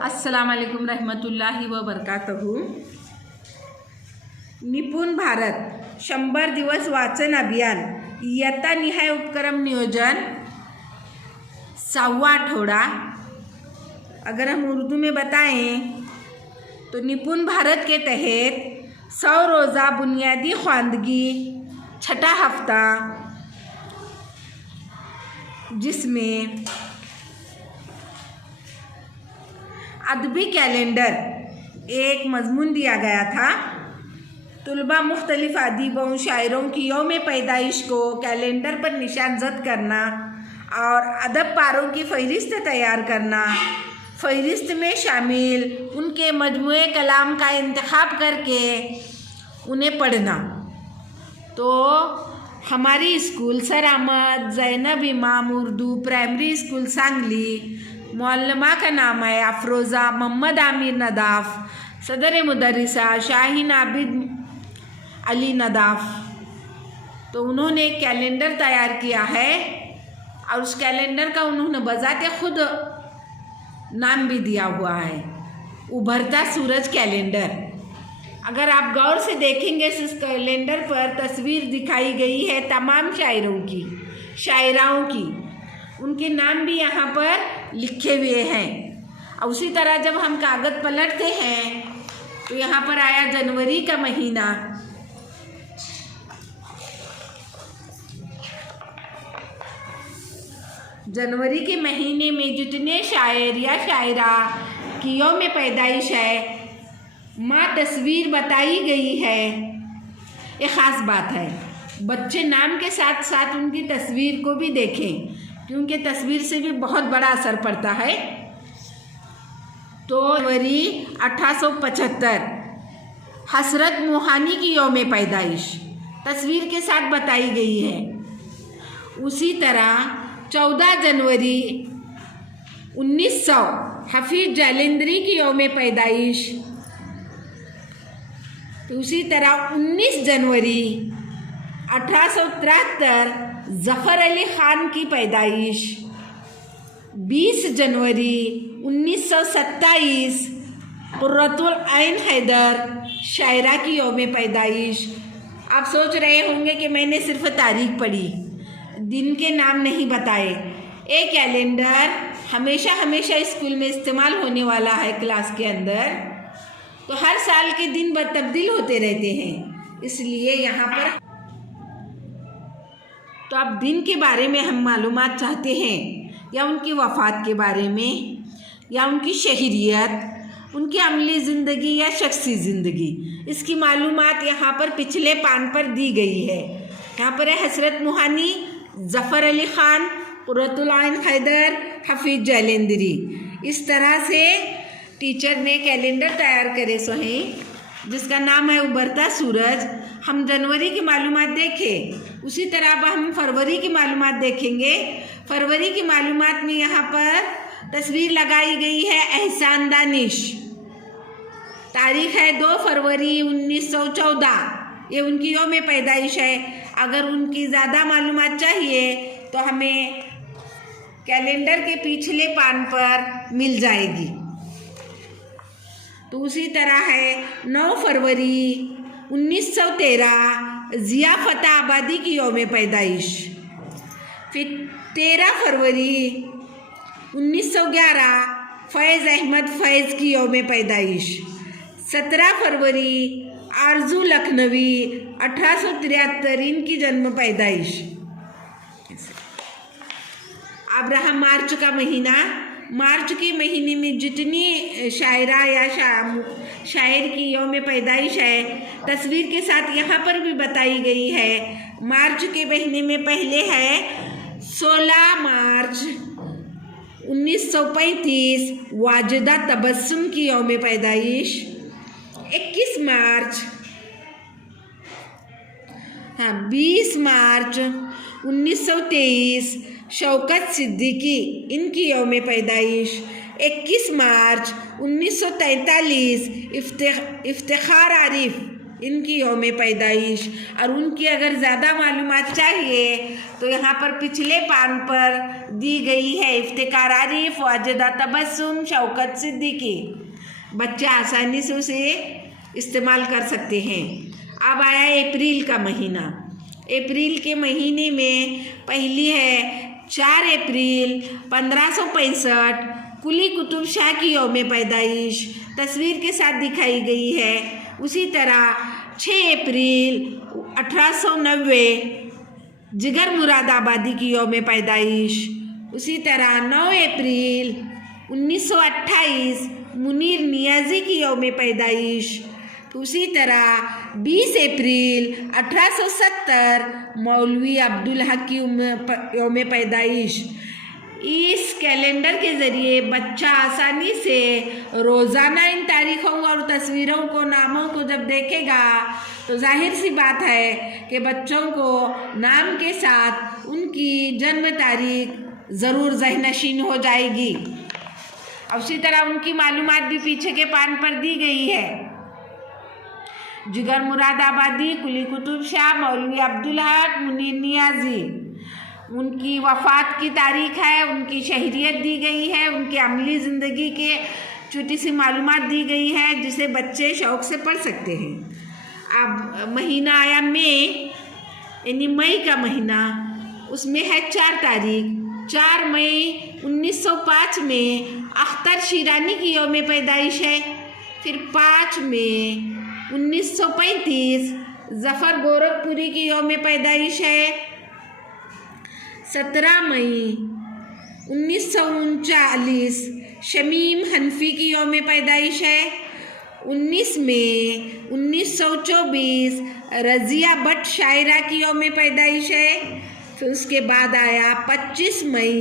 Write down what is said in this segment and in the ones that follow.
अस्सलाम वालेकुम रहमतुल्लाहि व बरकातहू। निपुण भारत 100 दिवस वाचन अभियान इयत्ता निहाय उपक्रम नियोजन 6वां आठवड़ा। अगर हम उर्दू में बताएं तो निपुण भारत के तहत 100 रोज़ा बुनियादी ख्वांदगी 6ठा हफ्ता, जिसमें अदबी कैलेंडर एक मजमून दिया गया था। तुलबा मुख्तलिफ अदीबों शायरों की यौम पैदाइश को कैलेंडर पर निशान जद करना और अदब पारों की फ़हरिस्त तैयार करना, फ़हरिस्त में शामिल उनके मजमूए कलाम का इंतखाब करके उन्हें पढ़ना। तो हमारी स्कूल सर अहमद ज़ैनब इमाम उर्दू प्राइमरी स्कूल सांगली, मौलमा का नाम है अफरोज़ा मोहम्मद आमिर नदाफ़, सदर मुदर्रिसा शाहीन आबिद अली नदाफ़। तो उन्होंने एक कैलेंडर तैयार किया है और उस कैलेंडर का उन्होंने बजाते खुद नाम भी दिया हुआ है, उभरता सूरज कैलेंडर। अगर आप गौर से देखेंगे इस कैलेंडर पर तस्वीर दिखाई गई है तमाम शायरों की, शायराओं की, उनके नाम भी यहाँ पर लिखे हुए हैं। और उसी तरह जब हम कागज़ पलटते हैं तो यहाँ पर आया जनवरी का महीना। जनवरी के महीने में जितने शायर या शायरा की यौम पैदाइश है, माँ तस्वीर बताई गई है, ये ख़ास बात है। बच्चे नाम के साथ साथ उनकी तस्वीर को भी देखें, क्योंकि तस्वीर से भी बहुत बड़ा असर पड़ता है। तो जनवरी 1875 हसरत मोहानी की यौम पैदाइश तस्वीर के साथ बताई गई है। उसी तरह 14 जनवरी 1900 हफीज जैलेंद्री की यौम पैदाइश। तो उसी तरह 19 जनवरी 1873 ज़फ़र अली ख़ान की पैदाइश। 20 जनवरी 1927 क़ुर्रतुल ऐन हैदर शायरा की यौम पैदाइश। आप सोच रहे होंगे कि मैंने सिर्फ तारीख पढ़ी, दिन के नाम नहीं बताए। एक कैलेंडर हमेशा हमेशा स्कूल में इस्तेमाल होने वाला है क्लास के अंदर, तो हर साल के दिन तब्दील होते रहते हैं, इसलिए यहाँ पर तो अब दिन के बारे में हम मालूमात चाहते हैं, या उनकी वफ़ात के बारे में, या उनकी शहरियत, उनकी अमली ज़िंदगी या शख्सी ज़िंदगी, इसकी मालूमात यहाँ पर पिछले पान पर दी गई है। यहाँ पर है हसरत मोहानी, ज़फ़र अली ख़ान, क़ुर्रतुल ऐन हैदर, हफीज जैलेंद्री। इस तरह से टीचर ने कैलेंडर तैयार करे सो हैं, जिसका नाम है उभरता सूरज। हम जनवरी की मालूमात देखें, उसी तरह अब हम फरवरी की मालूमात देखेंगे। फरवरी की मालूमात में यहाँ पर तस्वीर लगाई गई है एहसान दानिश। तारीख है 2 फरवरी 1914, ये उनकी यौम पैदाइश है। अगर उनकी ज़्यादा मालूमात चाहिए तो हमें कैलेंडर के पिछले पान पर मिल जाएगी। तो उसी तरह है 9 फरवरी 1913 ज़िया फ़तह आबादी की यौम पैदाइश। फिर 13 फरवरी 1911 फ़ैज़ अहमद फ़ैज़ की यौम पैदाइश। 17 फरवरी आरजू लखनवी 1873 इनकी जन्म पैदाइश। अब रहा मार्च का महीना। मार्च के महीने में जितनी शायरा या शायर की यौम पैदाइश है, तस्वीर के साथ यहाँ पर भी बताई गई है। मार्च के महीने में पहले है 16 मार्च 1935 वाजिदा तबस्सुम की यौम पैदाइश। 21 मार्च 20 मार्च 1923 शौकत सिद्दीकी, इनकी यौम पैदाइश। 21 मार्च 1943 इफ्तिखार आरिफ, इनकी यौम पैदाइश। और उनकी अगर ज़्यादा मालूमात चाहिए तो यहाँ पर पिछले पान पर दी गई है। इफ्तिकार आरिफ, वाजिदा तबस्सुम, शौकत सिद्दीकी। बच्चे आसानी से उसे इस्तेमाल कर सकते हैं। अब आया अप्रैल का महीना। अप्रैल के महीने में पहली है 4 अप्रैल 1565, कुली कुतुब शाह की यौम पैदाइश तस्वीर के साथ दिखाई गई है। उसी तरह 6 अप्रैल 1890 जिगर मुरादाबादी की यौम पैदाइश। उसी तरह 9 अप्रैल 1928 मुनीर नियाज़ी की यौम पैदाइश। उसी तरह 20 अप्रैल 1870 मौलवी अब्दुल हक की यौम पैदाइश। इस कैलेंडर के ज़रिए बच्चा आसानी से रोज़ाना इन तारीख़ों और तस्वीरों को, नामों को जब देखेगा तो जाहिर सी बात है कि बच्चों को नाम के साथ उनकी जन्म तारीख ज़रूर ज़हनशीन हो जाएगी। और उसी तरह उनकी मालूमात भी पीछे के पान पर दी गई है। जिगर मुरादाबादी, कुली कुतुब शाह, मौलवी अब्दुल हक, मुनीर नियाज़ी। उनकी वफ़ात की तारीख़ है, उनकी शहरियत दी गई है, उनकी अमली ज़िंदगी के छोटी सी मालूमात दी गई है जिसे बच्चे शौक़ से पढ़ सकते हैं। अब महीना आया मई, यानी मई का महीना। उसमें है 4 तारीख। 4 मई 1905 में अख्तर शिरानी की यौम पैदाइश है। फिर 5 मई 1935 ज़फ़र गोरखपुरी की यौम पैदाइश है। 17 मई 1939 शमीम हनफी की यौम पैदाइश है। 19 मई 1924 रज़िया भट्ट शायरा की यौम पैदाइश है। फिर उसके बाद आया 25 मई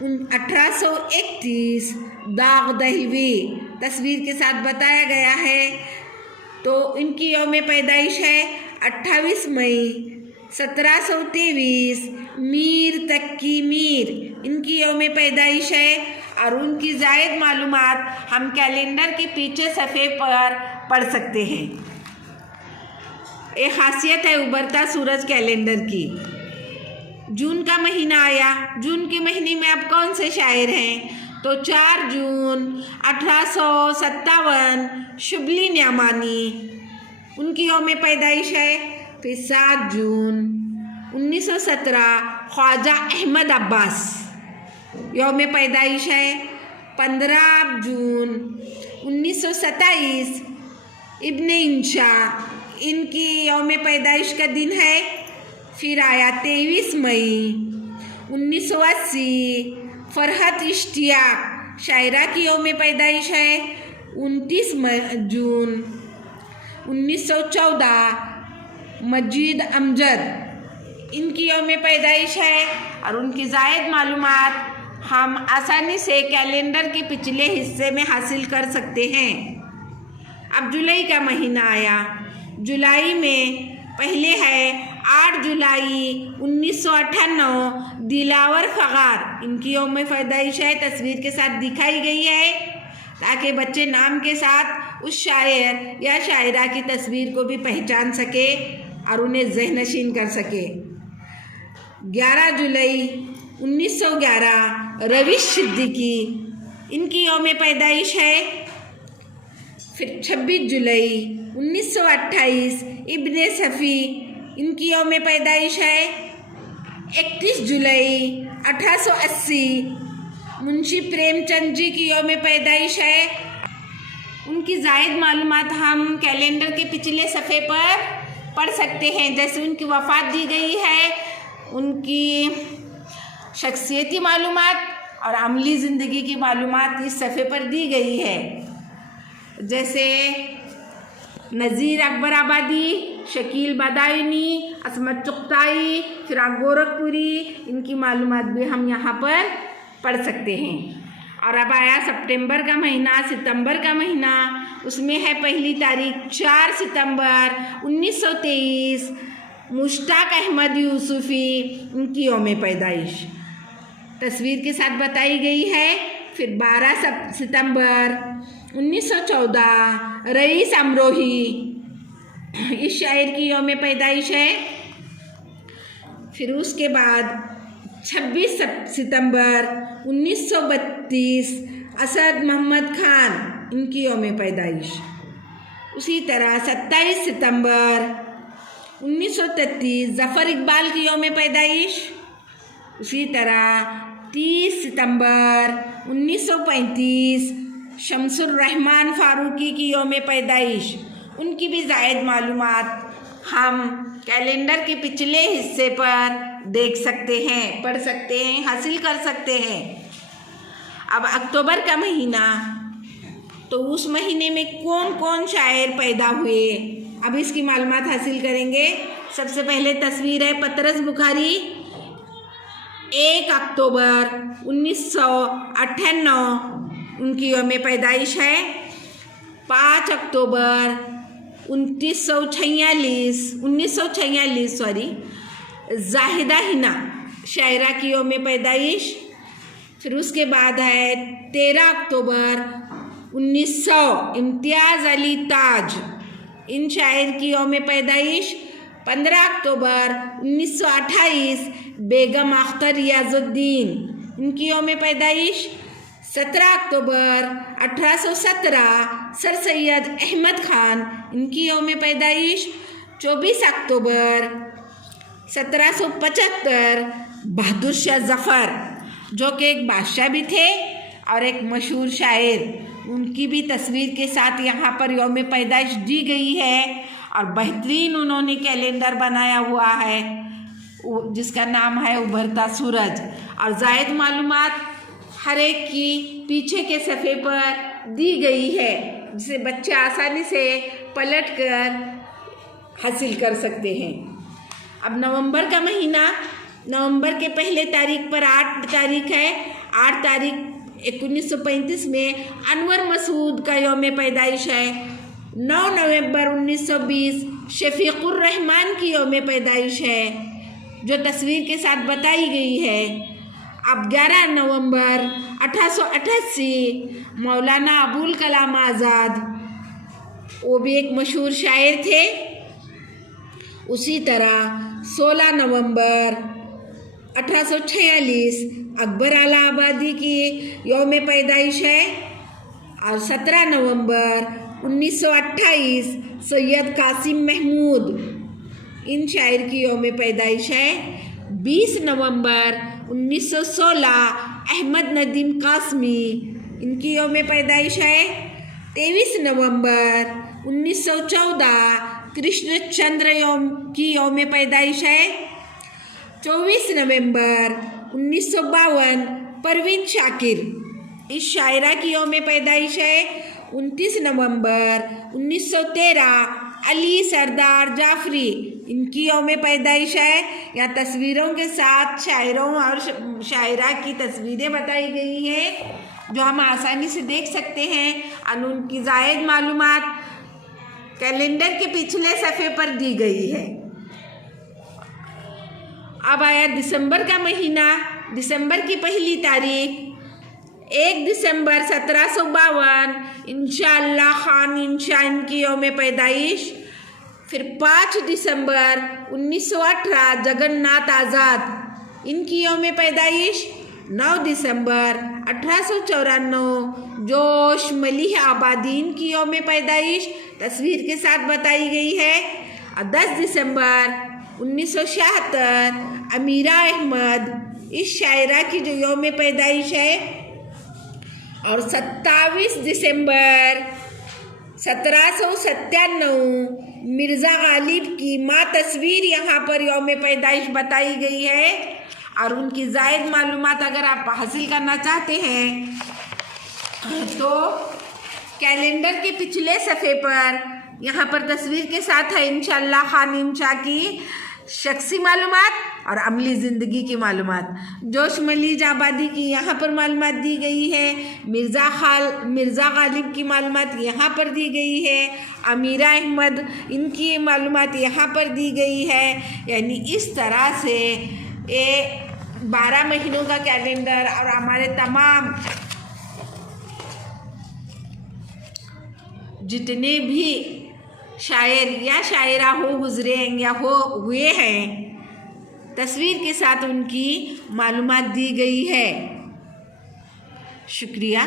1831 दाग दहलवी तस्वीर के साथ बताया गया है, तो इनकी यौम पैदाइश है। 28 मई 1723 मीर तक्की मीर, इनकी यौम पैदाइश है। और उनकी ज़ायद मालूमात हम कैलेंडर के पीछे सफ़े पर पढ़ सकते हैं। एक खासियत है उभरता सूरज कैलेंडर की। जून का महीना आया। जून के महीने में अब कौन से शायर हैं? तो 4 जून 1857 शुबली न्यामानी, उनकी यौम पैदाइश है। फिर 7 जून 1917 ख्वाजा अहमद अब्बास, यौम पैदाइश है। 15 जून 1927 इब्ने इंशा, इनकी यौम पैदाइश का दिन है। फिर आया 23 मई 1980 फरहत इश्तियाक शायरा की यौम पैदाइश है। 29 जून 1914 मजीद अमजद, इनकी यौम पैदाइश है। और उनकी ज़ायद मालूमात हम आसानी से कैलेंडर के पिछले हिस्से में हासिल कर सकते हैं। अब जुलाई का महीना आया। जुलाई में पहले है 8 जुलाई 1998 दिलावर फ़गार, इनकी यौम पैदाइश है, तस्वीर के साथ दिखाई गई है ताकि बच्चे नाम के साथ उस शायर या शायरा की तस्वीर को भी पहचान सके और उन्हें ज़हनशीन कर सके। 11 जुलाई 1911 रवीश सिद्दीकी, इनकी यौम पैदाइश है। फिर 26 जुलाई 1928 इब्ने सफ़ी, इनकी यौम पैदाइश है। 31 जुलाई 1880 मुंशी प्रेमचंद जी की यौम पैदाइश है। उनकी ज़ायद मालूमात हम कैलेंडर के पिछले सफ़े पर पढ़ सकते हैं। जैसे उनकी वफ़ात दी गई है, उनकी शख्सियती मालूमात और अमली ज़िंदगी की मालूमात इस सफ़े पर दी गई है। जैसे नज़ीर अकबर आबादी, शकील बदायूनी, असमत चुगताई, फिराक गोरखपुरी, इनकी मालूमात भी हम यहाँ पर पढ़ सकते हैं। और अब आया सितंबर का महीना। सितंबर का महीना, उसमें है पहली तारीख 4 सितंबर 1923 मुश्ताक अहमद यूसुफ़ी, इनकी यौम पैदाइश तस्वीर के साथ बताई गई है। फिर 12 सितंबर 1914 रईस अमरोही, इस शायर की यौम पैदाइश है। फिर उसके बाद 26 सितंबर 1932 असद मोहम्मद खान, इनकी यौम पैदाइश। उसी तरह 27 सितंबर 1933 ज़फ़र इकबाल की यौम पैदाइश। उसी तरह 30 सितंबर 1935 शमसुर रहमान फ़ारूकी की यौम पैदाइश। उनकी भी ज़ायद मालूमात हम कैलेंडर के पिछले हिस्से पर देख सकते हैं, पढ़ सकते हैं, हासिल कर सकते हैं। अब अक्टूबर का महीना, तो उस महीने में कौन कौन शायर पैदा हुए, अब इसकी मालूमात हासिल करेंगे। सबसे पहले तस्वीर है पतरस बुखारी, 1 अक्टूबर 1998 उनकी यौम पैदाइश है। 5 अक्टूबर 1946 जाहिदा हिना शायरा की यौम पैदाइश। फिर उसके बाद है 13 अक्टूबर 1900 इम्तियाज़ अली ताज, इन शायर की यौम पैदाइश। 15 अक्टूबर 1928 बेगम अख्तर रियाजुद्दीन, इनकी यौम पैदाइश। 17 अक्टूबर 1817 सर सैयद अहमद खान, इनकी यौम पैदाइश। 24 अक्टूबर 1775 बहादुर शाह ज़फ़र, जो कि एक बादशाह भी थे और एक मशहूर शायर, उनकी भी तस्वीर के साथ यहाँ पर यौम पैदाइश दी गई है। और बेहतरीन उन्होंने कैलेंडर बनाया हुआ है जिसका नाम है उभरता सूरज। और ज़ायद मालूमात हर एक की पीछे के सफ़े पर दी गई है, जिसे बच्चे आसानी से पलट कर हासिल कर सकते हैं। अब नवंबर का महीना, नवंबर के पहले तारीख पर 8 तारीख है। 8 तारीख 1935 में अनवर मसूद का यौम पैदाइश है। 9 नवंबर 1920 शफीकुर रहमान की यौम पैदाइश है, जो तस्वीर के साथ बताई गई है। अब 11 नवंबर 1888 मौलाना अबुल कलाम आज़ाद, वो भी एक मशहूर शायर थे। उसी तरह 16 नवंबर 1846 अकबर इलाहाबादी की यौम पैदाइश है। और 17 नवंबर 1928 सैयद कासिम महमूद, इन शायर की यौम पैदाइश है। 20 नवंबर 1916 अहमद नदीम कासमी, इनकी यौम पैदाइश है। 23 नवंबर 1914 कृष्ण चंद्र की यौम पैदाइश है। 24 नवंबर 1952 परवीन शाकिर, इस शायरा की यौम पैदाइश है। 29 नवंबर 1913 अली सरदार जाफरी, इनकी यौम पैदाइश है। यहाँ तस्वीरों के साथ शायरों और शायरा की तस्वीरें बताई गई हैं, जो हम आसानी से देख सकते हैं। और उनकी ज़ायद मालूमात कैलेंडर के पिछले सफ़े पर दी गई है। अब आया दिसंबर का महीना, दिसंबर की पहली तारीख 1 दिसंबर 1752 इंशाअल्लाह खान इंशा, इनकी यौम पैदाइश। फिर 5 दिसंबर 1918 जगन्नाथ आज़ाद, इनकी यौम पैदाइश। 9 दिसंबर 1894 जोश मलिह आबादी, इनकी यौम पैदाइश तस्वीर के साथ बताई गई है। और 10 दिसंबर 1976 अमीरा अहमद, इस शायरा की जो यौम पैदाइश है। और 27 दिसंबर 1797 मिर्ज़ा गालिब की माँ तस्वीर यहाँ पर यौम पैदाइश बताई गई है। और उनकी ज़ायद मालूमात अगर आप हासिल करना चाहते हैं तो कैलेंडर के पिछले सफ़े पर यहाँ पर तस्वीर के साथ है इंशाअल्लाह खान इंशा की शख्सी मालूमात और अमली ज़िंदगी की मालूमात। जोश मलीज आबादी की यहाँ पर मालूमात दी गई है। मिर्ज़ा गालिब की मालूमात यहाँ पर दी गई है। अमीरा अहमद, इनकी मालूमात यहाँ पर दी गई है। यानी इस तरह से ये 12 महीनों का कैलेंडर और हमारे तमाम जितने भी शायर या शायरा हो गुज़रे हैं या हो हुए हैं, तस्वीर के साथ उनकी मालूमात दी गई है। शुक्रिया।